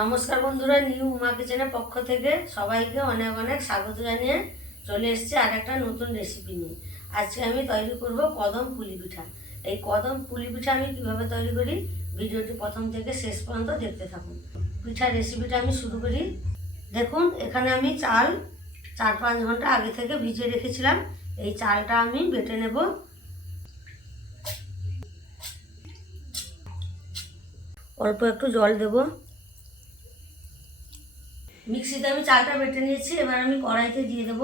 নমস্কার বন্ধুরা, নিউ উমা কিচেনের পক্ষ থেকে সবাইকে অনেক অনেক স্বাগত জানিয়ে চলে এসেছি আর একটা নতুন রেসিপি নিয়ে। আজকে আমি তৈরি করব কদম পুলি পিঠা। এই কদম পুলি পিঠা আমি কিভাবে তৈরি করি ভিডিওটি প্রথম থেকে শেষ পর্যন্ত দেখতে থাকুন। পিঠার রেসিপিটা আমি শুরু করি। দেখুন, এখানে আমি চাল 4-5 ঘন্টা আগে থেকে ভিজিয়ে রেখেছিলাম। এই চালটা আমি বেটে নেব। অল্প একটু জল দেব। মিক্সিতে আমি চালটা বেটে নিয়েছি। এবার আমি কড়াইতে দিয়ে দেব।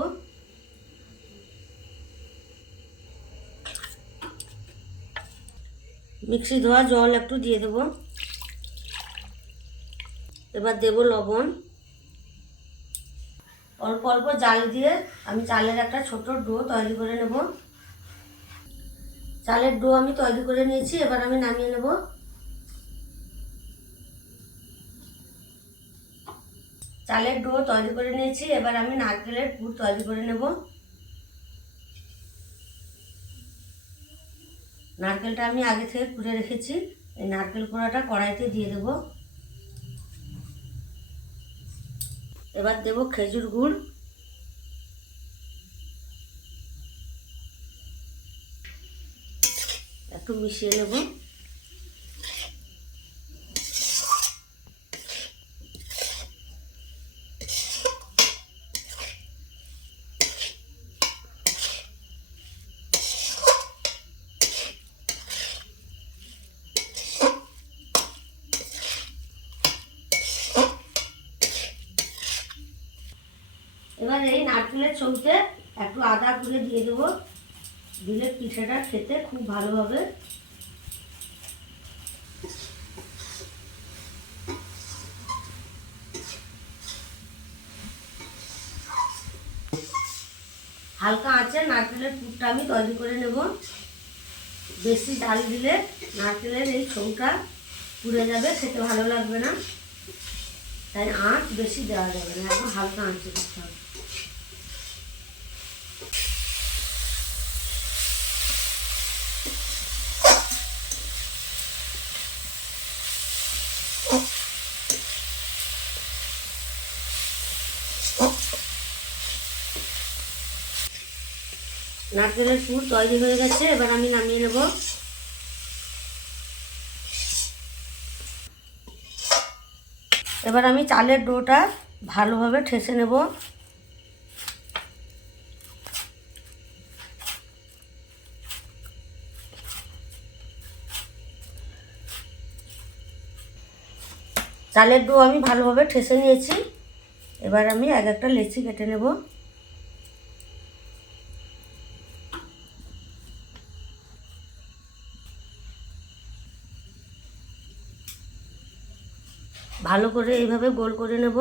মিক্সি ধোয়া জল একটু দিয়ে দেব। এবার দেব লবণ। অল্প অল্প জাল দিয়ে আমি চালের একটা ছোট ডো তৈরি করে নেব। চালের ডো আমি তৈরি করে নিয়েছি। এবার আমি নামিয়ে নেব। চালের ডো তৈরি করে নিয়েছি। এবার আমি নারকেলের পুর তৈরি করে নেব। নারকেলটা আমি আগে থেকে কুড়ে রেখেছি। এই নারকেল কোড়াটা কড়াইতে দিয়ে দেব। এবার দেব খেজুর গুড়। একটু মিশিয়ে নেব। এবার এই নারকেলের ছৌতে একটু আদা কুড়ে দিয়ে দেবো। দিলে পিঠাটা খেতে খুব ভালো হবে। হালকা আঁচে নারকেলের পুরটা আমি তৈরি করে নেব। বেশি ডাল দিলে নারকেলের এই ছৌটা পুড়ে যাবে, খেতে ভালো লাগবে না। তাই আঁচ বেশি দেওয়া যাবে না, একদম হালকা আঁচে দিতে হবে। নারকেলের পুর তৈরি হয়ে গেছে। এবার আমি নামিয়ে নেব। এবার আমি চালের ডোটা ভালোভাবে ঠেসে নেব। চালের ডো আমি ভালোভাবে ঠেসে নিয়েছি। এবার আমি এক একটা লেচি কেটে নেব। ভালো করে এইভাবে গোল করে নেব।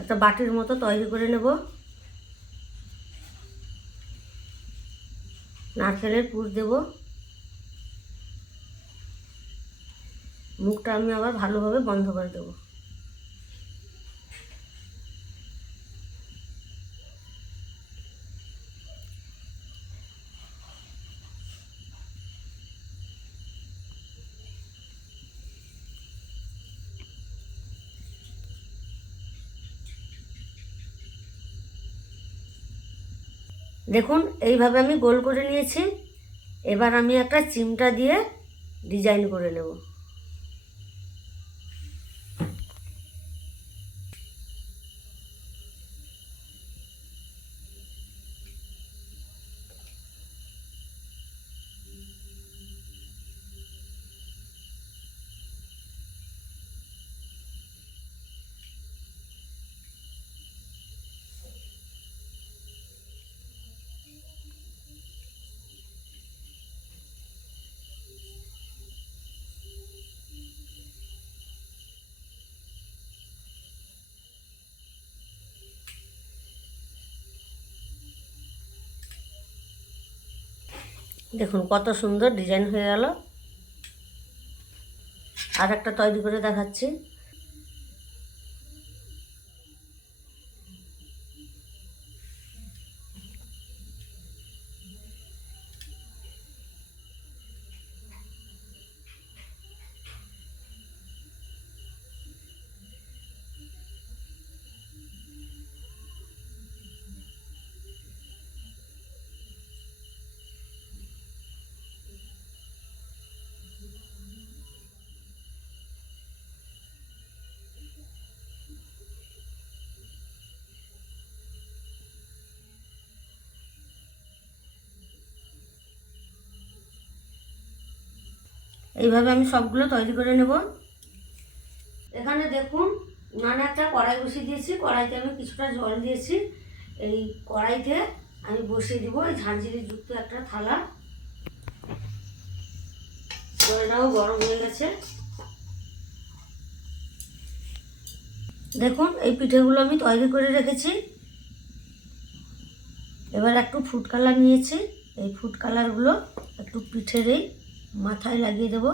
একটা বাটির মতো তৈরি করে নেব। নারকেলের পুর দেব। মুখটা আমি আবার ভালোভাবে বন্ধ করে দেব। দেখুন, এইভাবে আমি গোল করে নিয়েছি। এবার আমি একটা চিমটা দিয়ে ডিজাইন করে নেব। দেখুন কত সুন্দর ডিজাইন হয়ে গেল। আর একটা তৈরি করে দেখাচ্ছি। এইভাবে আমি সবগুলো তৈরি করে নেব। এখানে দেখুন উনানে একটা কড়াই বসিয়ে দিয়েছি, কড়াইতে আমি কিছুটা জল দিয়েছি। এই কড়াইতে আমি বসিয়ে দিব এই ঝাঁঝরি যুক্ত একটা থালা। জলটাও গরম হয়ে গেছে। দেখুন এই পিঠেগুলো আমি তৈরি করে রেখেছি। এবার একটু ফুড কালার নিয়েছি, এই ফুড কালারগুলো একটু পিঠের এই মাথায় লাগিয়ে দেব।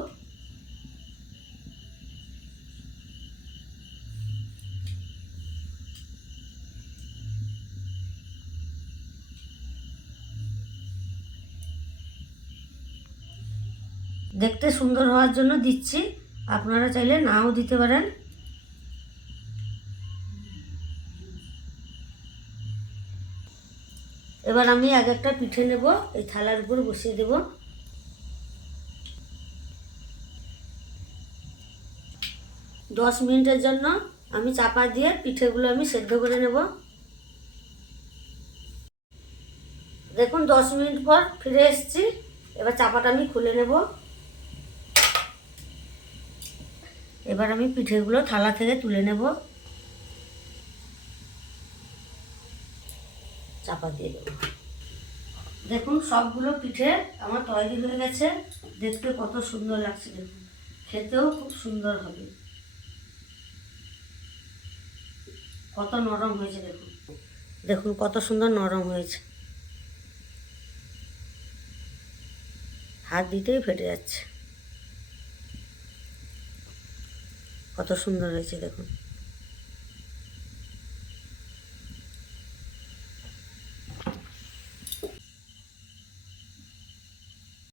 দেখতে সুন্দর হওয়ার জন্য দিচ্ছি, আপনারা চাইলে নাও দিতে পারেন। এবার আমি এক একটা পিঠে নেব, এই থালার উপর বসিয়ে দেব। দশ মিনিটের জন্য আমি চাপা দিয়ে পিঠেগুলো আমি সেদ্ধ করে নেব। দেখুন 10 মিনিট পর ফিরে এসেছি। এবার চাপাটা আমি খুলে নেব। এবার আমি পিঠেগুলো থালা থেকে তুলে নেব, চাপা দিয়ে দেব। দেখুন সবগুলো পিঠে আমার তৈরি হয়ে গেছে। দেখতে কত সুন্দর লাগছে, দেখুন খেতেও খুব সুন্দর হবে। কত নরম হয়েছে দেখুন, দেখুন কত সুন্দর নরম হয়েছে, হাত দিতেই ফেটে যাচ্ছে। কত সুন্দর হয়েছে দেখুন।